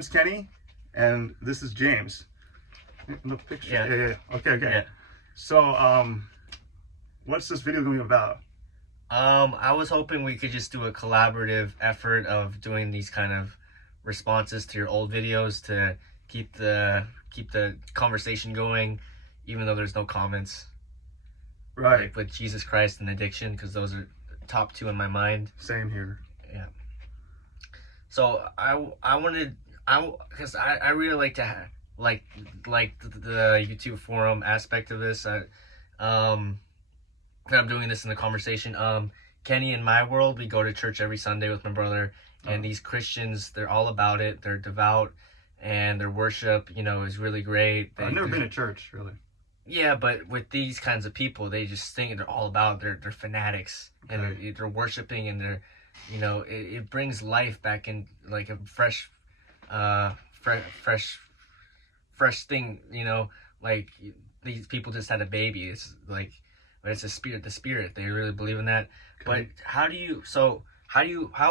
Is Kenny, and this is James. No picture. Yeah. Okay. Yeah. So, what's this video gonna be about? I was hoping we could just do a collaborative effort of doing these kind of responses to your old videos to keep the conversation going, even though there's no comments. Right. Like with Jesus Christ and addiction, because those are top two in my mind. Same here. Yeah. So I wanted because I really like to like the YouTube forum aspect of this. I'm doing this in the conversation. Kenny, in my world, we go to church every Sunday with my brother, and these Christians, they're all about it. They're devout, and their worship, is really great. I've never been to church, really. Yeah, but with these kinds of people, they just think they're all about. They're fanatics, and they're worshiping, and they're, it brings life back in, like a fresh thing. Like these people just had a baby. It's like. But it's the spirit. They really believe in that. Okay. But how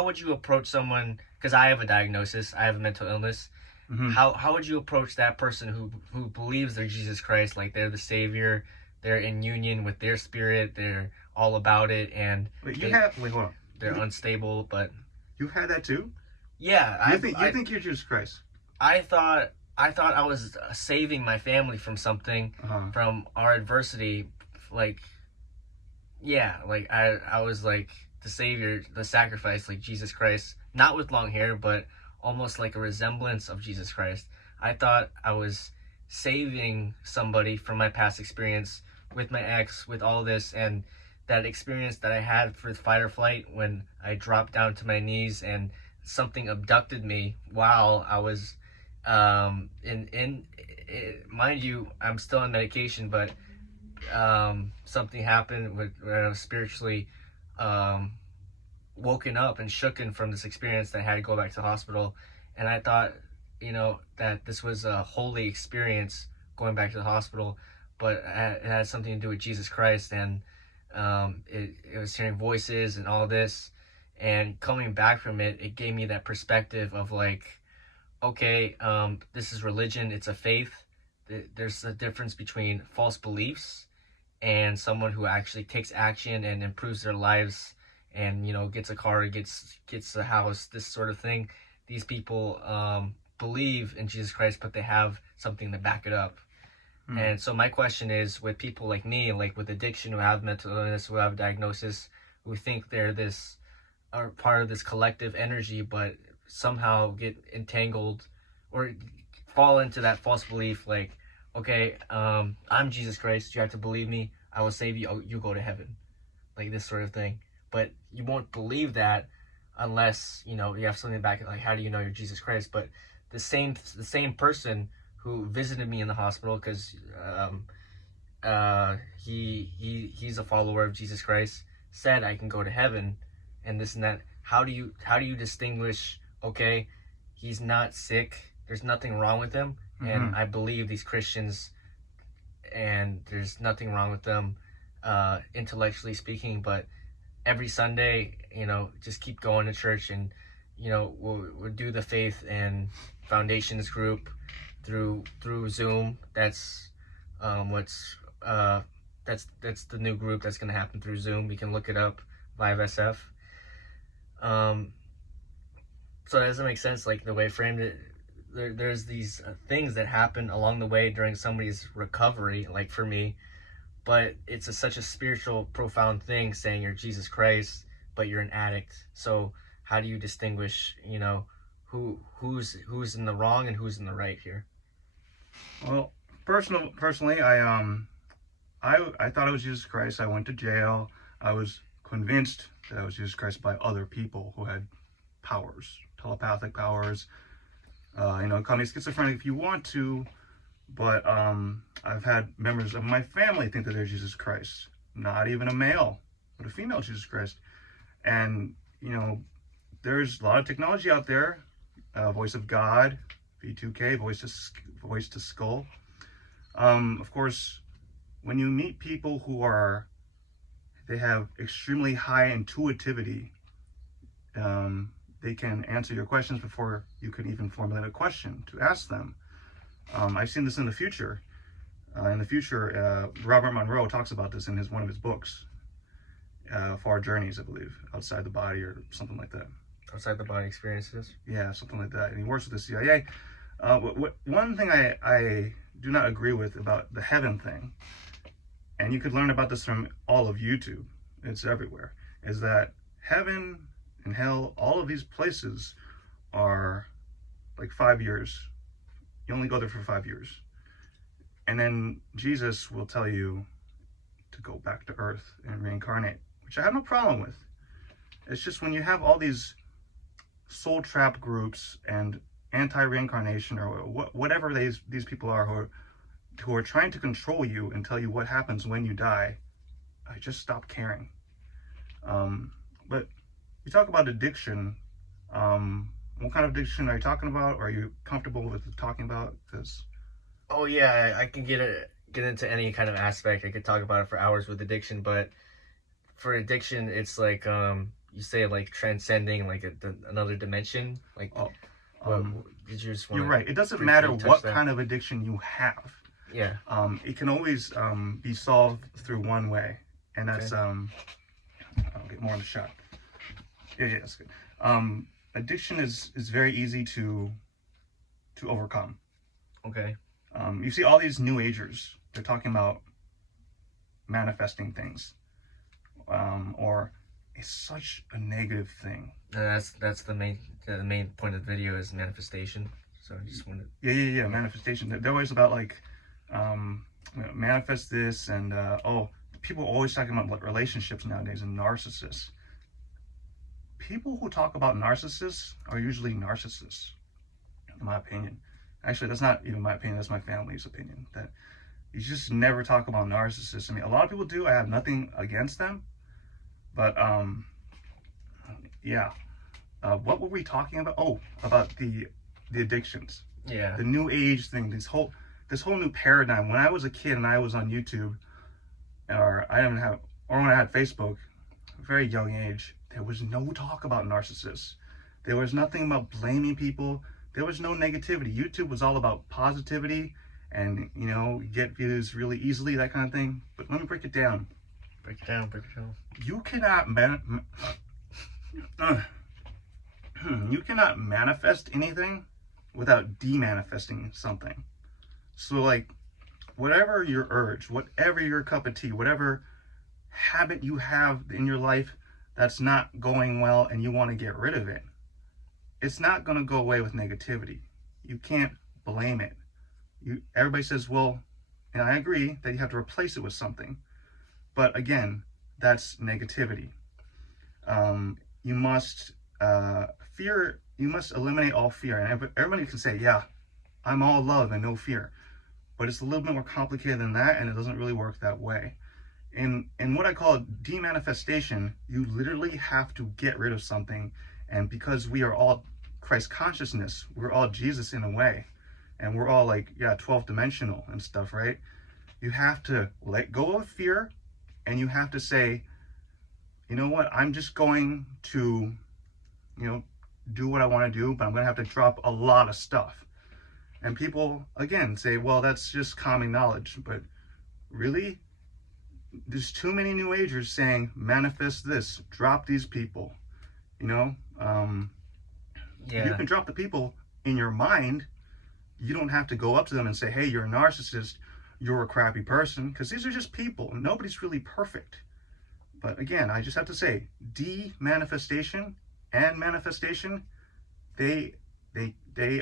would you approach someone? Because I have a diagnosis. I have a mental illness. Mm-hmm. How would you approach that person who believes they're Jesus Christ, like they're the Savior, they're in union with their spirit, they're all about it, and wait, hold on. They're unstable, but you've had that too? Yeah. You think you're Jesus Christ? I thought I was saving my family from something, from our adversity, like. Yeah, like I was like the Savior, the sacrifice, like Jesus Christ, not with long hair, but almost like a resemblance of Jesus Christ. I thought I was saving somebody from my past experience with my ex, with all this, and that experience that I had for fight or flight when I dropped down to my knees and something abducted me while I was mind you, I'm still on medication, but something happened when I was spiritually woken up and shooken from this experience that I had to go back to the hospital. And I thought, that this was a holy experience going back to the hospital, but it had something to do with Jesus Christ, and it was hearing voices and all this. And coming back from it, it gave me that perspective of like, okay, this is religion, it's a faith. There's a difference between false beliefs and someone who actually takes action and improves their lives, and gets a car, gets a house, this sort of thing. These people believe in Jesus Christ, but they have something to back it up. And so my question is, with people like me, like with addiction, who have mental illness, who have diagnosis, who think they're are part of this collective energy, but somehow get entangled or fall into that false belief, like, okay, I'm Jesus Christ, you have to believe me, I will save you, you go to heaven, like this sort of thing. But you won't believe that unless you have something back, like, how do you know you're Jesus Christ? But the same person who visited me in the hospital, because he's a follower of Jesus Christ, said I can go to heaven and this and that. How do you distinguish, okay, he's not sick, there's nothing wrong with him, and I believe these Christians, and there's nothing wrong with them, intellectually speaking, but every Sunday, just keep going to church, and we'll do the faith and foundations group through Zoom. That's that's the new group that's going to happen through Zoom. You can look it up, Live SF. So that doesn't make sense, like the way I framed it. There's these things that happen along the way during somebody's recovery, like for me, but it's such a spiritual, profound thing, saying you're Jesus Christ, but you're an addict. So how do you distinguish, who's in the wrong and who's in the right here? Well, personally, I thought I was Jesus Christ. I went to jail. I was convinced that I was Jesus Christ by other people who had powers, telepathic powers. Call me schizophrenic if you want to, but I've had members of my family think that they're Jesus Christ. Not even a male, but a female Jesus Christ. And, there's a lot of technology out there. Voice of God, V2K, voice to skull. Of course, when you meet people who they have extremely high intuitivity, they can answer your questions before you can even formulate a question to ask them. I've seen this in the future. Robert Monroe talks about this in one of his books, Far Journeys, I believe, outside the body or something like that. Outside the body experiences. Yeah, something like that. And he works with the CIA. One thing I do not agree with about the heaven thing, and you could learn about this from all of YouTube, it's everywhere, is that heaven and hell, all of these places are like 5 years. You only go there for 5 years. And then Jesus will tell you to go back to earth and reincarnate, which I have no problem with. It's just when you have all these soul trap groups and anti-reincarnation or whatever these people are who are trying to control you and tell you what happens when you die, I just stop caring. But you talk about addiction. What kind of addiction are you talking about? Are you comfortable with talking about this? Oh yeah, I can get into any kind of aspect. I could talk about it for hours with addiction, but for addiction, it's like you say, like transcending like another dimension. Like, did you just you're right. It doesn't matter what kind of addiction you have. Yeah. It can always be solved through one way, and that's okay. I'll get more in the shot. Yeah, that's good. Addiction is very easy to overcome. Okay. You see all these new agers, they're talking about manifesting things, or it's such a negative thing. That's the main point of the video is manifestation. So I just wanted. Yeah. Manifestation. They're always about like, manifest this, and people are always talking about relationships nowadays and narcissists. People who talk about narcissists are usually narcissists, in my opinion. Actually, that's not even my opinion, that's my family's opinion. That you just never talk about narcissists. I mean, a lot of people do. I have nothing against them. But, yeah. What were we talking about? Oh, about the addictions. Yeah. The new age thing, this whole new paradigm. When I was a kid and I was on YouTube, or when I had Facebook, a very young age, there was no talk about narcissists. There was nothing about blaming people. There was no negativity. YouTube was all about positivity and, get views really easily, that kind of thing. But let me break it down. Break it down. You cannot you cannot manifest anything without demanifesting something. So like, whatever your urge, whatever your cup of tea, whatever habit you have in your life that's not going well and you want to get rid of it, it's not going to go away with negativity. You can't blame it. Everybody says, well, and I agree that you have to replace it with something. But again, that's negativity. You must eliminate all fear. And everybody can say, yeah, I'm all love and no fear. But it's a little bit more complicated than that, and it doesn't really work that way. In what I call demanifestation, you literally have to get rid of something. And because we are all Christ consciousness, we're all Jesus in a way. And we're all 12th dimensional and stuff, right? You have to let go of fear, and you have to say, you know what, I'm just going to, do what I want to do, but I'm going to have to drop a lot of stuff. And people, again, say, well, that's just common knowledge. But really, there's too many New Agers saying, manifest this, drop these people. You can drop the people in your mind. You don't have to go up to them and say, hey, you're a narcissist, you're a crappy person, because these are just people. Nobody's really perfect. But again, I just have to say, de-manifestation and manifestation, they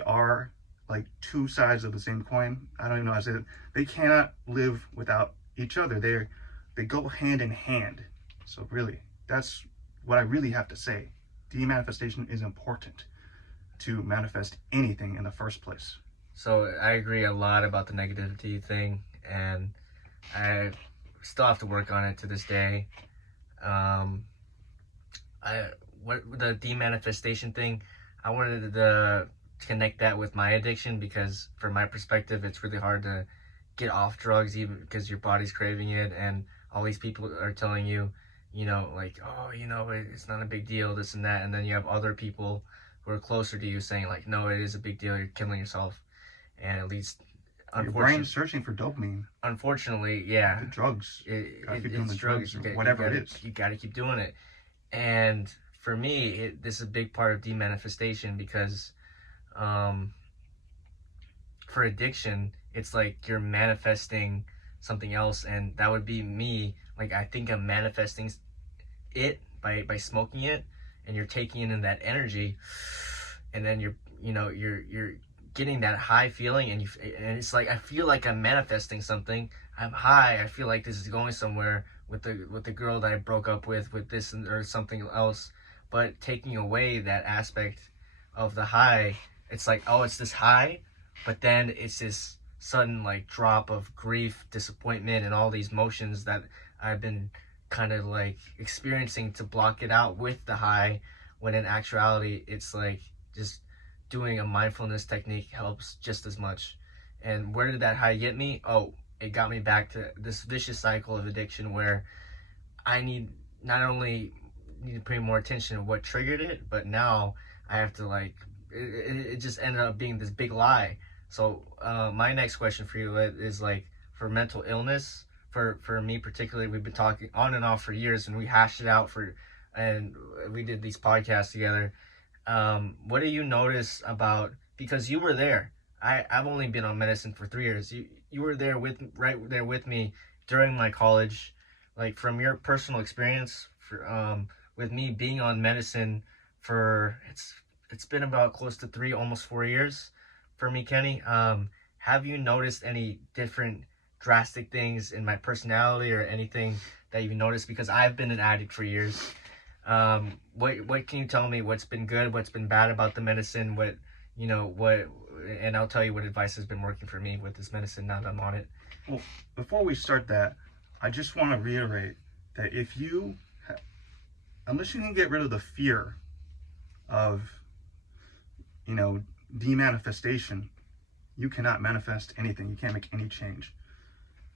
are like two sides of the same coin. I don't even know how to say that. They cannot live without each other. They go hand in hand. So really, that's what I really have to say. De-manifestation is important to manifest anything in the first place. So I agree a lot about the negativity thing, and I still have to work on it to this day. The demanifestation thing, I wanted to connect that with my addiction, because from my perspective, it's really hard to get off drugs, even because your body's craving it, and all these people are telling you, like, oh, it's not a big deal, this and that. And then you have other people who are closer to you saying like, no, it is a big deal. You're killing yourself. And at least, Your brain's searching for dopamine. Unfortunately, yeah. The drugs. Gotta keep doing the drugs or whatever it is. You got to keep doing it. And for me, this is a big part of demanifestation because for addiction, it's like you're manifesting something else, and that would be me. Like, I think I'm manifesting it by smoking it, and you're taking in that energy, and then you're getting that high feeling, and it's like I feel like I'm manifesting something. I'm high. I feel like this is going somewhere with the girl that I broke up with this or something else. But taking away that aspect of the high, it's like, oh, it's this high, but then it's this sudden like drop of grief, disappointment, and all these emotions that I've been kind of like experiencing to block it out with the high, when in actuality it's like just doing a mindfulness technique helps just as much. And where did that high get me? Oh, it got me back to this vicious cycle of addiction where I not only need to pay more attention to what triggered it, but now I have to like it just ended up being this big lie. So my next question for you is like, for mental illness, for me particularly, we've been talking on and off for years, and we hashed it out and we did these podcasts together. What do you notice about, because you were there, I've only been on medicine for 3 years. You were there right there with me during my college. Like, from your personal experience, with me being on medicine for it's been about close to 3, almost 4 years for me, Kenny. Have you noticed any different drastic things in my personality or anything that you've noticed? Because I've been an addict for years. What can you tell me? What's been good? What's been bad about the medicine? And I'll tell you what advice has been working for me with this medicine now that I'm on it. Well, before we start that, I just want to reiterate that unless you can get rid of the fear of, demanifestation, you cannot manifest anything. You can't make any change.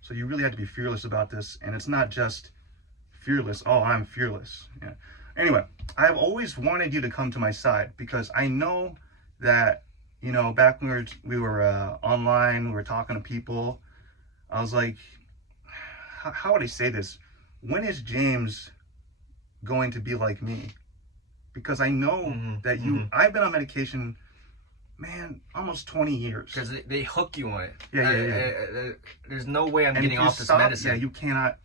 So you really have to be fearless about this. And it's not just fearless. Oh, I'm fearless. Yeah. Anyway, I've always wanted you to come to my side because I know that, back when we were online, we were talking to people, I was like, how would I say this? When is James going to be like me? Because I know that I've been on medication, man, almost 20 years. Because they hook you on it. Yeah. There's no way I'm getting off this medicine. Yeah, you cannot.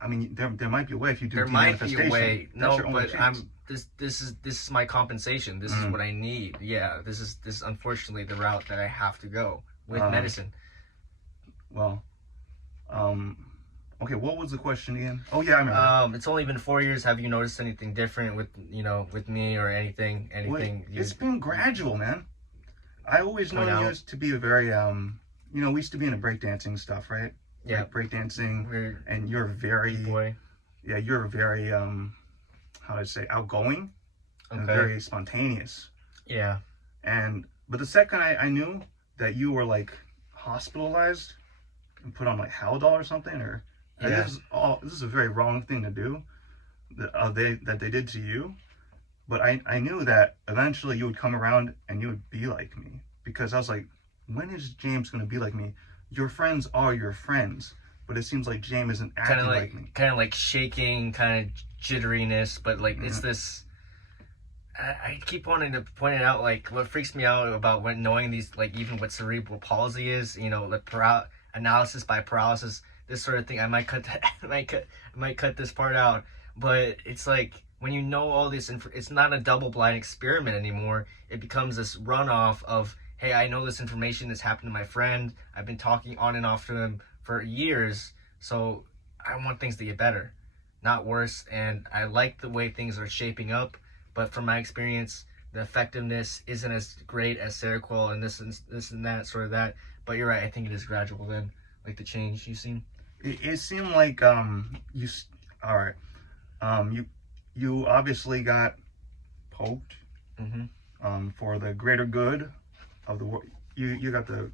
I mean, there might be a way if you do. There might be a way. No, but chance. This is my compensation. This is what I need. Yeah, this is unfortunately the route that I have to go with medicine. Well, okay. What was the question again? Oh yeah, I remember. It's only been 4 years. Have you noticed anything different with me or anything? It's been gradual, man. I always known you to be a very we used to be into breakdancing stuff, right? Yeah, like breakdancing, and you're very boy. Yeah, you're very how do I say, outgoing, and very spontaneous. Yeah. But the second I knew that you were like hospitalized and put on like Haldol or something, or this is a very wrong thing to do that they did to you. But I knew that eventually you would come around and you would be like me, because I was like, when is James going to be like me? Your friends are your friends, but it seems like James isn't acting like me. Kind of like shaking, kind of jitteriness, but like it's this. I keep wanting to point it out. Like, what freaks me out about knowing these, like even what cerebral palsy is, like analysis by paralysis, this sort of thing. I might cut that. I might cut this part out, but it's like, when you know all this, it's not a double-blind experiment anymore. It becomes this runoff of, hey, I know this information that's happened to my friend. I've been talking on and off to him for years, so I want things to get better, not worse. And I like the way things are shaping up, but from my experience, the effectiveness isn't as great as Seroquel and this and that, sort of that. But you're right, I think it is gradual then, like the change you've seen. It seemed like you obviously got poked for the greater good of the world. You got the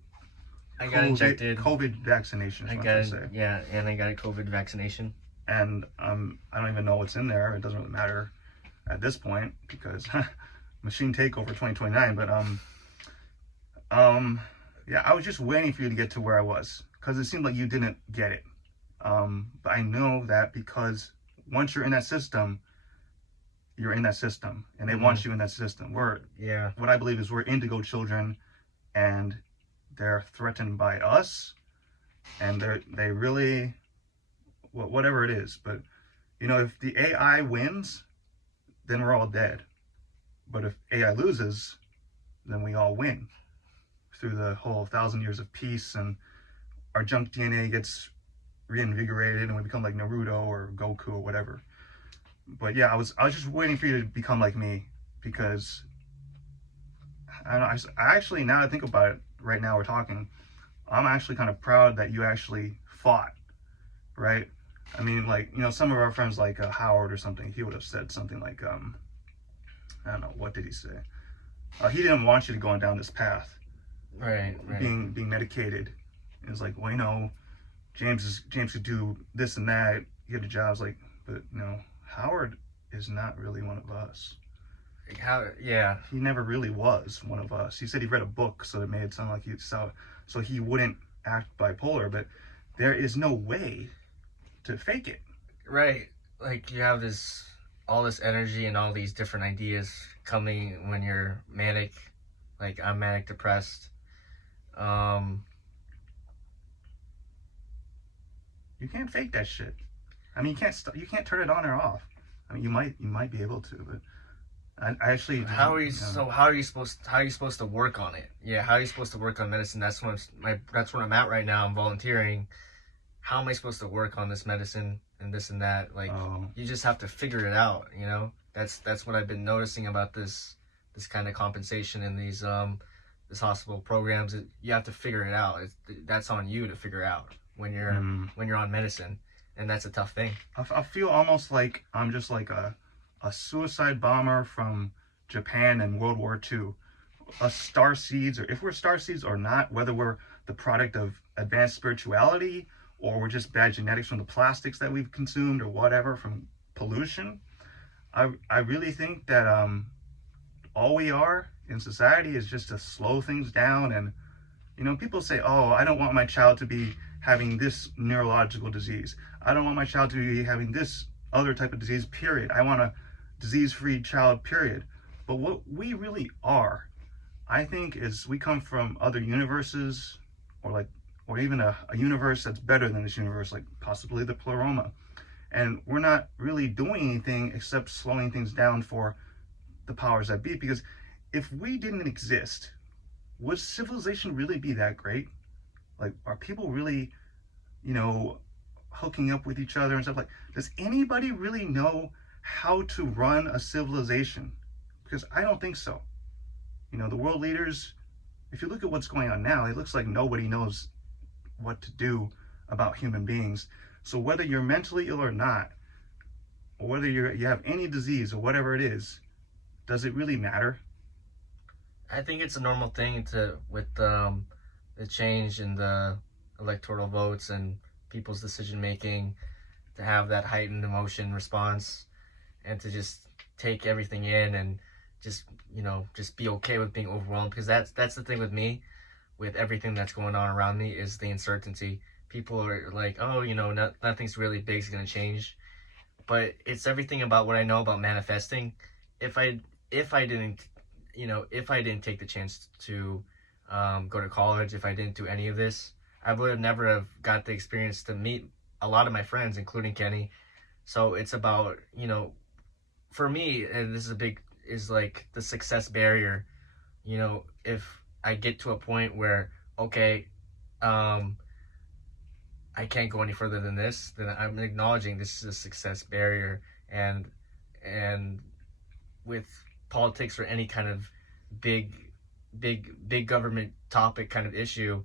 I got injected COVID vaccination. and I got a COVID vaccination. and I don't even know what's in there. It doesn't really matter at this point because machine takeover 2029. But yeah, I was just waiting for you to get to where I was because it seemed like you didn't get it. But I know that because once you're in that system, you're in that system, and they want you in that system. Yeah. What I believe is we're indigo children, and they're threatened by us, and they really, whatever it is. But if the AI wins, then we're all dead. But if AI loses, then we all win through the whole 1,000 years of peace, and our junk DNA gets reinvigorated, and we become like Naruto or Goku or whatever. But yeah, I was just waiting for you to become like me, because I don't know. I actually, now I think about it, right now we're talking, I'm actually kind of proud that you actually fought, right? I mean, like, some of our friends, like Howard or something, he would have said something like, I don't know, what did he say? He didn't want you to go down this path, Right. being medicated. It was like, well, James could do this and that, get a job. Like, but Howard is not really one of us. Yeah. He never really was one of us. He said he read a book, so it made it sound like he saw, so he wouldn't act bipolar. But there is no way to fake it. Right. Like, you have all this energy and all these different ideas coming when you're manic. Like, I'm manic depressed. You can't fake that shit. I mean, you can't turn it on or off. I mean, you might be able to, but I actually. How are you supposed to work on it? Yeah, how are you supposed to work on medicine? That's where I'm at right now. I'm volunteering. How am I supposed to work on this medicine and this and that? Like, you just have to figure it out. That's what I've been noticing about this kind of compensation in these this hospital programs. You have to figure it out. That's on you to figure out when you're on medicine, and that's a tough thing. I feel almost like I'm just like a suicide bomber from Japan in World War II. Us star seeds, or if we're star seeds or not, whether we're the product of advanced spirituality or we're just bad genetics from the plastics that we've consumed or whatever from pollution, I really think that all we are in society is just to slow things down. And people say, oh, I don't want my child to be having this neurological disease. I don't want my child to be having this other type of disease, period. I want a disease-free child, period. But what we really are, I think, is we come from other universes, or even a universe that's better than this universe, like possibly the Pleroma. And we're not really doing anything except slowing things down for the powers that be. Because if we didn't exist, would civilization really be that great? Like, are people really, hooking up with each other and stuff? Like, does anybody really know how to run a civilization? Because I don't think so. The world leaders, if you look at what's going on now, it looks like nobody knows what to do about human beings. So whether you're mentally ill or not, or whether you have any disease or whatever it is, does it really matter? I think it's a normal thing with the change in the electoral votes and people's decision making, to have that heightened emotion response and to just take everything in and just be okay with being overwhelmed. Because that's the thing with me, with everything that's going on around me, is the uncertainty. People are like, oh, nothing's really big is going to change, but it's everything about what I know about manifesting. If I didn't take the chance to go to college, if I didn't do any of this, I would have never have got the experience to meet a lot of my friends, including Kenny. So it's about, for me, and this is like the success barrier. If I get to a point where, okay, I can't go any further than this, then I'm acknowledging this is a success barrier. And with politics or any kind of big government topic kind of issue,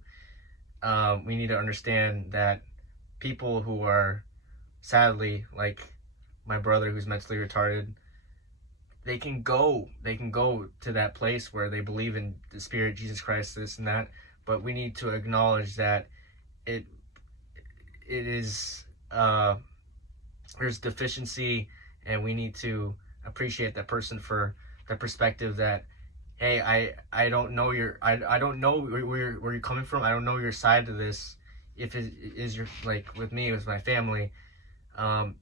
we need to understand that people who are, sadly, like my brother who's mentally retarded, they can go to that place where they believe in the Spirit, Jesus Christ, this and that, but we need to acknowledge that it is there's deficiency, and we need to appreciate that person for the perspective that, hey, I don't know I don't know where you're coming from. I don't know your side to this. If it is your, like with me, with my family,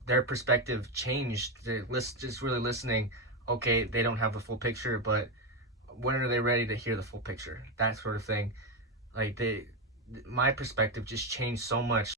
their perspective changed. They're just really listening. Okay, they don't have the full picture, but when are they ready to hear the full picture? That sort of thing. Like my perspective just changed so much